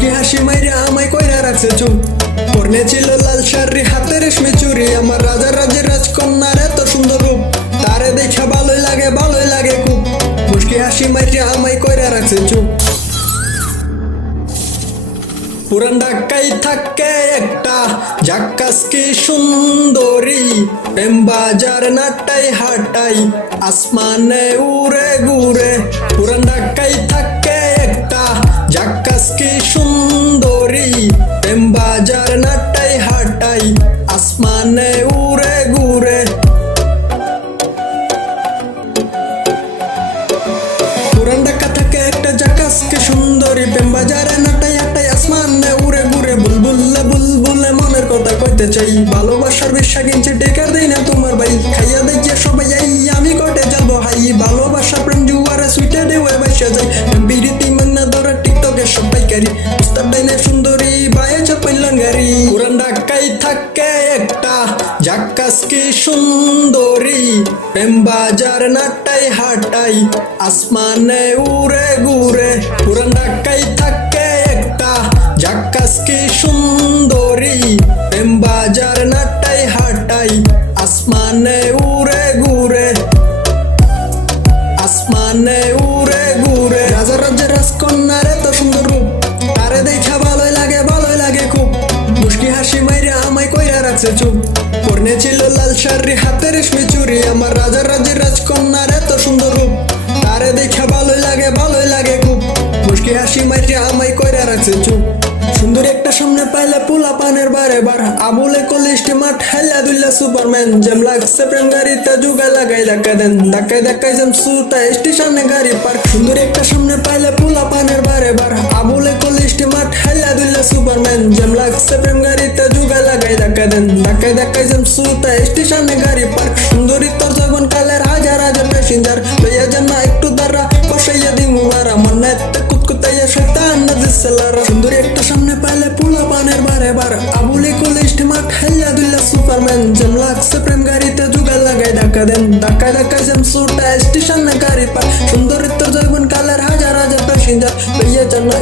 মুশকি হাসি মাইরে আমায় কইরা রাখছে চুপ। পরনে ছিল লাল শাড়ি, হাতে রেশমি চুড়ি, আমার রাজার রাজ্যের রাজকন্যার এত সুন্দর রূপ, তারে দেখা ভালোই লাগে খুব। মুশকি হাসি মাইরে আমায় কইরা রাখছে চুপ। পুরান ঢাকায় থাকে একটা জাক্কাস কি সুন্দরী, প্রেম বাজার নাটাই হাটাই আসমানে উড়ে ঘুরে। পুরান ঢাকায় থাকে একটা জাক্কাস কি সুন্দরী, প্রেম বাজার নাটাই হাটাই আসমানে উড়ে ঘুরে। পুরান ঢাকা থাকে একটা জাক্কাস কি সুন্দরী, প্রেম বাজারে নাটাই হাটাই আসমানে উড়ে ঘুরে। বুলবুলে বুলবুলে মনের কথা কইতে চাই, ভালোবাসার বিশ্বাস কিনছে টেকার দেই না তোমার ভাই। খাইয়া দেখে সবাই যাই আমি কটে যাবো হাই, ভালোবাসা প্রেম জুয়ারে সুইটে দেওয়া বাইসা যাই। বিরিতি মান্না ধরে টিকটকে সবাই কারি, উস্তাদ ডাইনে সুন্দরী বায়ে চাপাইলাম গাড়ি। পুরান ঢাকায় থাকে একটা জাক্কাস কি সুন্দরী, প্রেম বাজার নাটাই হাটাই আসমানে উড়ে ঘুরে। পুরান ঢাকায় থাকে একটা জাক্কাস কি সুন্দরী, প্রেম বাজার নাটাই হাটাই আসমানে উড়ে ঘুরে, আসমানে উড়ে ঘুরে। রাজা রাজ্যের রাজকন্যার এত সুন্দর রূপ, তারে দেখা ভালোই লাগে খুব। মুশকি হাসি মাইরে আমায় কইরা রাখছে চুপ। পরনে ছিল লাল শাড়ি, হাতে রেশমি চুড়ি, আমার রাজার রাজ্যের রাজকন্যার এত সুন্দর রূপ, তারে দেখা ভালোই লাগে খুব। মুশকি হাসি মাইরে আমায় কইরা রাখছে চুপ। সুন্দর একটা সামনে পাইলে পোলা পানের বারে বার, আবুলে কলিস্টি মাঠ হেলা দুল্লা সুপারম্যান। জ্যাম লাগছে প্রেম গাড়িতে যুগা লাগাই ধাক্কা দেন, ধাক্কায় জ্যাম সুতা স্টেশনে গাড়ি পার্ক। সুন্দর একটা সামনে পাইলে পোলা পানের বারে বার, আবুলে কলিস্টি মাঠ হেলা দুল্লা সুপারম্যান। জ্যাম লাগছে প্রেম গাড়িতে যুগা লাগাই ধাক্কা দেন, ধাক্কায় জ্যাম সুতা স্টেশনে গাড়ি পার্ক। সুন্দরী তোর যখন কালের হাজার প্যাসেঞ্জার, লইয়া যান না একটু দ্বারা বসাইয়া দিমু মারা, মনে কুতকুতাইয়া শয়তান না দিছেলারা। সুন্দরী একটা সামনে পাইলে পোলা পানের বারে বার, আবুলে কলিস্টি মাঠ হেলা দুল্লা সুপারম্যান। জ্যাম লাগছে প্রেম গাড়িতে যুগা লাগাই ধাক্কা দেন, ধাক্কায় জ্যাম সুটা স্টেশনে গাড়ি পার্ক। সুন্দরী তোর যখন কালের হাজার প্যাসেঞ্জার, লইয়া যান না